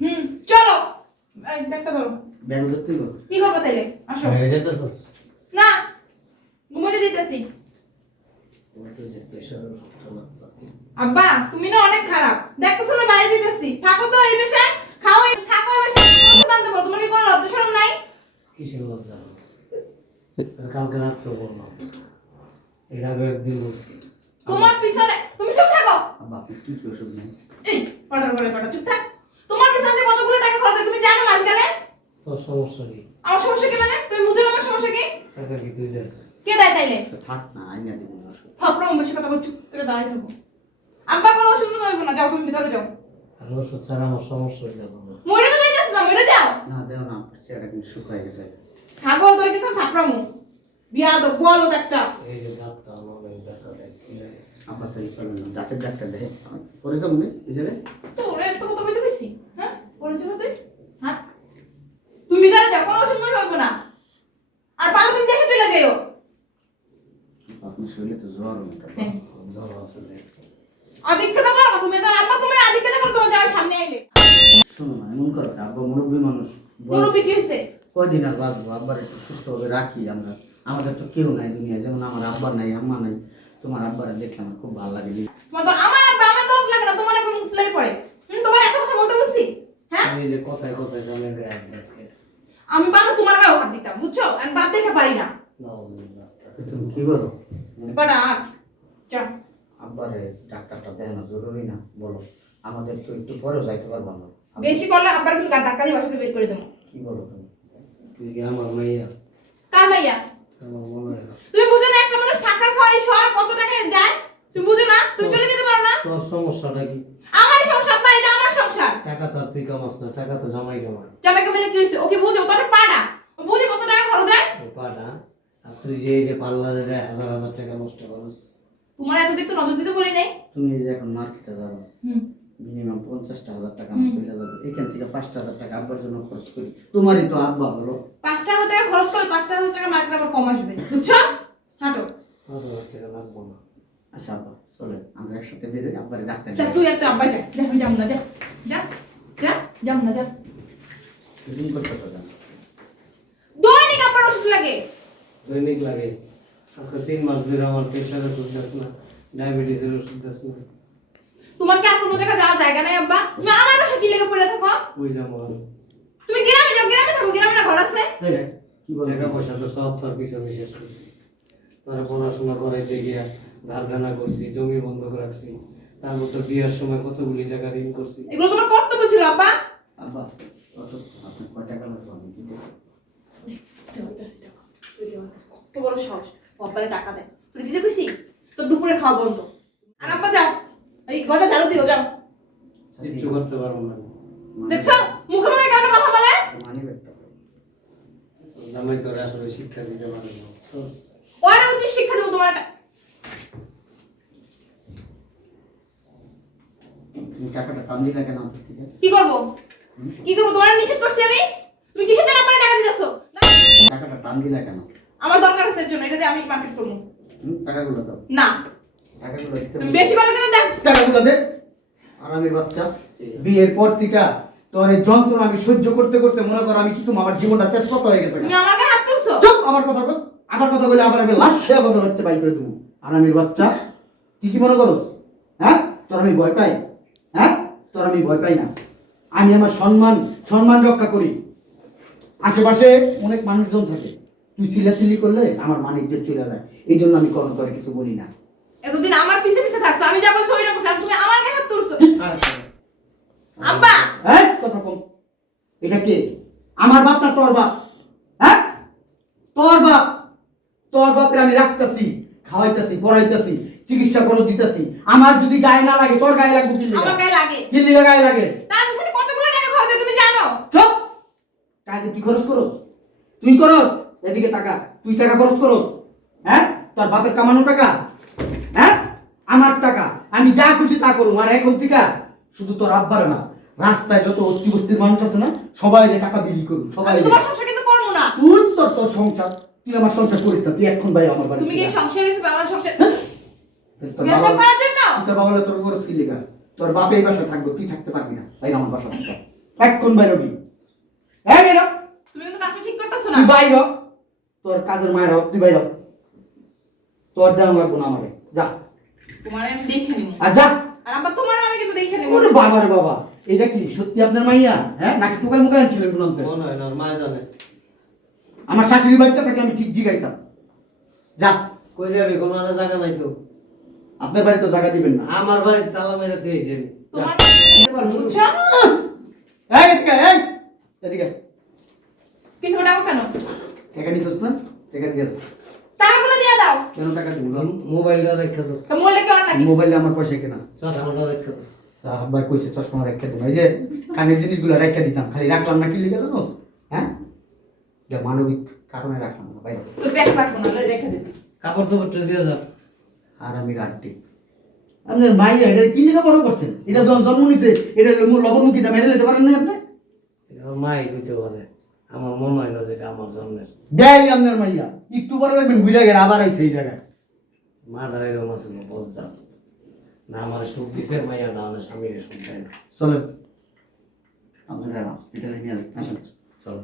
হুম চলো। ব্যাগটা ধরো। ব্যাগ ধরতে কি করব তাইলে? আসো। না ঘুমাতে দিতেছি তো। আব্বা তুমি না অনেক খারাপ। দেখতেছো না বাইরে দিতেছি থাকো তো এই বেশে খাও এই থাকো এই বেশে জানতে পারো তোমার কি কোনো লজ্জা শরম নাই? কিসের লজ্জা? কালকে রাত্রে বললাম। এর আগে একদিন বলছি। তোমার পিছনে তুমি চুপ থাকো। আব্বা কি কি ওষুধ নেন? এই পড়ার পরে পড়া চুপ থাক তোমার পিছনে যে কতগুলো টাকা খরচ হয় তুমি জানো মাস গেলে তোর সমস্যা কি? আমার সমস্যা কি মানে? তুমি বুঝো আমার সমস্যা কি? টাকা কি তুই যাস? কে দেয় তাইলে? তো থাক না আইনা দিব না ওষুধ থাপড়া বেশি কথা বলছো। এটা দাঁড়াই থাকো। আব্বা কোনো ওষুধ নইব না যাও তুমি ভিতরে যাও। আর ওষুধ ছাড়া আমার সমস্যা হয়ে যাবে মরে তো যাইতেছ না মরে যাও। না দেও না চেহারা কিন্তু শুকায় গেছে। ছাগল ধরে কিন্তু থাপড়া মু বিয়া তো বলো একটা। এই যে দাঁতটা আমার ব্যথা দেয়। আব্বা তাই না দাঁতের ডাক্তার দেখে পরে যাব না এই জায়গায় তো ওরে এত কথা বলতে গেছি হ্যাঁ পরে যাব তুই হ্যাঁ তুমি ভিতরে যাও কোনো ওষুধ মনে হইব না আর পালো তুমি দেখে চলে যাইও শরীরে তো জ্বর জ্বর আছে রে। করো তুমি তো আব্বা তুমি আদিক্ষেতা করো তোমার যাও সামনে আইলে শোনো না এমন করো আব্বা মুরব্বী মানুষ বয়স- কি হয়েছে কয়দিন আর বাঁচবো আব্বার একটু সুস্থ হবে রাখি আমরা আমাদের তো কেউ নাই দুনিয়া যেমন আমার আব্বা নাই আম্মা নাই তোমার আব্বারা দেখলে আমার খুব ভালো লাগে তোমার তো আমার আব্বা আমার তো লাগে না তোমার একদম লাগে পড়ে তোমার এত কথা বলতে বলছি হ্যাঁ এই যে কথায় কথায় গায়ে আমি পারলে তোমার গায়ে হাত দিতাম বুঝছ আমি বাদ দেখে পারি না তুমি কি বলো কটা আট চল আব্বারে ডাক্তারটা দেখানো জরুরি না বলো। আমাদের তো একটু পরেও যাইতে পারব আমরা। বেশি করলে আব্বার কিন্তু ধাক্কা দিয়ে বাসাতে বের করে দেবো। কি বলো তুমি? তুই কি আমার মাইয়া? কার মাইয়া? আমার মনে। তুমি বুঝো না একটা মানুষ টাকা খাওয়াই শহর কত টাকা যায়? তুমি বুঝো না তুমি চলে যেতে পারো না? তোর সমস্যাটা কি? আমার সংসার বা এটা আমার সংসার। টাকা তো তুই কামাস না টাকা তো জামাই কামায়। জামাইকে বলে কি ওকে বুঝে ও তো পাড়া ও বুঝে কত টাকা খরচ হয়? ও তুই যে যে পার্লারে যায় হাজার হাজার টাকা নষ্ট করস তোমার এত দেখতে নজর দিতে বলি নাই। তুমি এই যে এখন মার্কেটে যাব মিনিমাম পঞ্চাশটা হাজার টাকা আমার চলে যাবে। এখান থেকে পাঁচটা হাজার টাকা আব্বার জন্য খরচ করি। তোমারই তো আব্বা হলো পাঁচটা হাজার টাকা খরচ করলে পাঁচটা হাজার টাকা মার্কেট আবার কম আসবে। বুঝছ? হাঁটো। পাঁচ হাজার টাকা লাগবো না। আচ্ছা আব্বা চলে আমরা একসাথে আব্বারে ডাক্তার তুই একটা আব্বাই যা। যা আমি না যা। যা যা না যা। দৈনিক ওষুধ লাগে। দৈনিক লাগে। আজকে তিন মাস ধরে আমার প্রেশারের ওষুধ দিস না ডায়াবেটিসের ওষুধ দিস না। তোমার কি আর কোনো জায়গায় যাওয়ার জায়গা নাই আব্বা? তুমি আমার বাসা কি লেগে পড়ে থাকো? ওই যেমন তুমি গ্রামে যাও গ্রামে থাকো গ্রামে না ঘর আছে? কি বলো টাকা পয়সা তো সব তোর পিছনে শেষ করছি। তোরা পড়াশোনা করাইতে গিয়া ধার ধানা করছি জমি বন্ধক রাখছি। তারপর তোর বিয়ের সময় কতগুলি টাকা ঋণ করছি। এগুলো তোমার কর্তব্য ছিল আব্বা। আব্বা কত আপনি কয় টাকা লাগবে আমি দিতেছি কত বড় সাহস। বাবারে টাকা দেয়। তুই দিতে কইছি? তোর দুপুরে খাওয়া বন্ধ। আর আব্বা যাও এই ঘরটা চালু দিও যাও কিচ্ছু করতে পারব না। দেখছ? মুখে মুখে কেমন কথা বলে? মানি ব্যাগটা জামাই তোর আসলে শিক্ষা দিতে পারব? ওরা উচিত শিক্ষা দেবো তোমার টাকাটা কাম দিলা কেন কি করব? কি করব? তোমার নিষেধ করছি আমি? তুমি কিসের জন্য আপনার টাকা দিতেছো? টাকাটা টান দিলা কেন? আমার দরকার আছে এর জন্য এটা দিয়ে আমি মার্কেট করব। টাকাগুলো দাও। না। টাকাগুলো দিতে তুমি বেশি করলে কিন্তু দেখ টাকাগুলো দে। আর আমি বাচ্চা। বিয়ের পর থেকে তোর এই যন্ত্রণা আমি সহ্য করতে করতে মনে করো আমি কি তুমি আমার জীবনটা তেজপাত হয়ে গেছে তুমি আমার হাত তুলছো? চুপ আমার কথা কর আমার কথা বলে আবার আমি লাখ খেয়ে বদল হচ্ছে বাই করে তুমি আর আমি বাচ্চা। তুই কি মনে করস? হ্যাঁ? তোর আমি ভয় পাই। হ্যাঁ? তোর আমি ভয় পাই না। আমি আমার সম্মান সম্মান রক্ষা করি। আশেপাশে অনেক মানুষজন থাকে। তুই চিল্লাচিল্লি করলে আমার মান ইজ্জত চলে যায়। এই জন্য আমি কোনো করে কিছু বলি না। এতদিন আমার পিছে পিছে থাকছো আমি যা বলছো ওইটা করছ আর তুমি আমার গায়ে হাত তুলছো। আব্বা! হ্যাঁ কথা কম। এটা কে? আমার বাপ না তোর বাপ? হ্যাঁ? তোর বাপ! তোর বাপের আমি রাখতাছি খাওয়াইতাছি পড়াইতাছি চিকিৎসা খরচ দিতাছি। আমার যদি গায়ে না লাগে তোর গায়ে লাগবে কি আমার গায়ে লাগে। কি লিগা গায়ে লাগে? তার পিছনে কতগুলো টাকা খরচ তুমি জানো? চুপ! টাকা কি খরচ করস? তুই করস? এদিকে টাকা তুই টাকা খরচ করস হ্যাঁ? তোর বাপের কামানো টাকা হ্যাঁ? আমার টাকা আমি যা খুশি তা করুম আর এখন থেকে শুধু তোর আব্বার না রাস্তায় যত অস্থি বস্তির মানুষ আছে না সবাই টাকা বিলি করুন সবাই তোমার সংসার কিন্তু করব না। তুই তোর তোর সংসার তুই আমার সংসার করিস না তুই এখন বাইরে আমার বাড়ি তুমি কি সংসার হিসেবে আমার সংসার তোর বাবা তোর বাবা তোর খরচ কি লেখা তোর বাপে এই বাসায় থাকবে তুই থাকতে পারবি না তাই আমার বাসা থাকতে। এক্ষণ বাইর হবি। হ্যাঁ বাইর তুমি কিন্তু কাজটা ঠিক করতেছো না। তুই বাইর। তোর কাজের মায়ের হোক তুই বাইর। তোর দেওয়া লাগবো না আমাকে যা। তোমার আমি দেখে নিব। আর যা। আর আবার তোমার আমি কিন্তু দেখে নিব। ওরে বাবা রে বাবা। এটা কি সত্যি আপনার মাইয়া? হ্যাঁ? নাকি টোকাই মুখে আনছিলেন শুনতে মনে হয় না মা জানে। আমার শাশুড়ি বাচ্চা থেকে আমি ঠিক জিগাইতাম। যা। কই যাবি? কোনো একটা জায়গা নাই তো। আপনার বাড়ি তো জায়গা দিবেন না। আমার বাড়িতে চালা মেরে তুইছি আমি তোমার পারব, এই এদিকে এই। এদিকে। কিছু টাকা কেন? টাকা নিছিস না? টাকা দিয়ে দাও। টাকাগুলো দিয়ে দাও। কেন টাকা দিব? মোবাইলটা রেখে দাও। তো মরলে কি আর নাকি? মোবাইলে আমার পয়সা কেনা। চশমাটা রেখে দাও। আব্বা কইছে চশমা রেখে দেবো। এই যে কানের জিনিসগুলো রেখে দিতাম খালি রাখলাম না কি লিখে জানোস? হ্যাঁ? এটা মানবিক কারণে রাখলাম না বাইরে তো ব্যাগ রাখব না রেখে দিতে কাপড় চাপড়টা দিয়ে যাও আর আমি রাখটি আপনার মাইয়া এটা কি লিখে বড় করছেন? এটা জন্ম নিছে এটা লবণমুখী দাম এটা লেতে পারেন না আপনি? মাই কইতে পারে। আমার মনে হয় না যে এটা আমার জন্মের। দেয় আপনার মাইয়া। একটু পরে দেখবেন ঘুরে গেলে আবার আইছে এই জায়গায়। মাটা এরকম আছে না বসতাম না আমার সুখ দিছে মাইয়া না আমার স্বামীর সুখ দেয় না। চলেন। আপনারা হসপিটালে নিয়ে আসেন। চলেন। চলো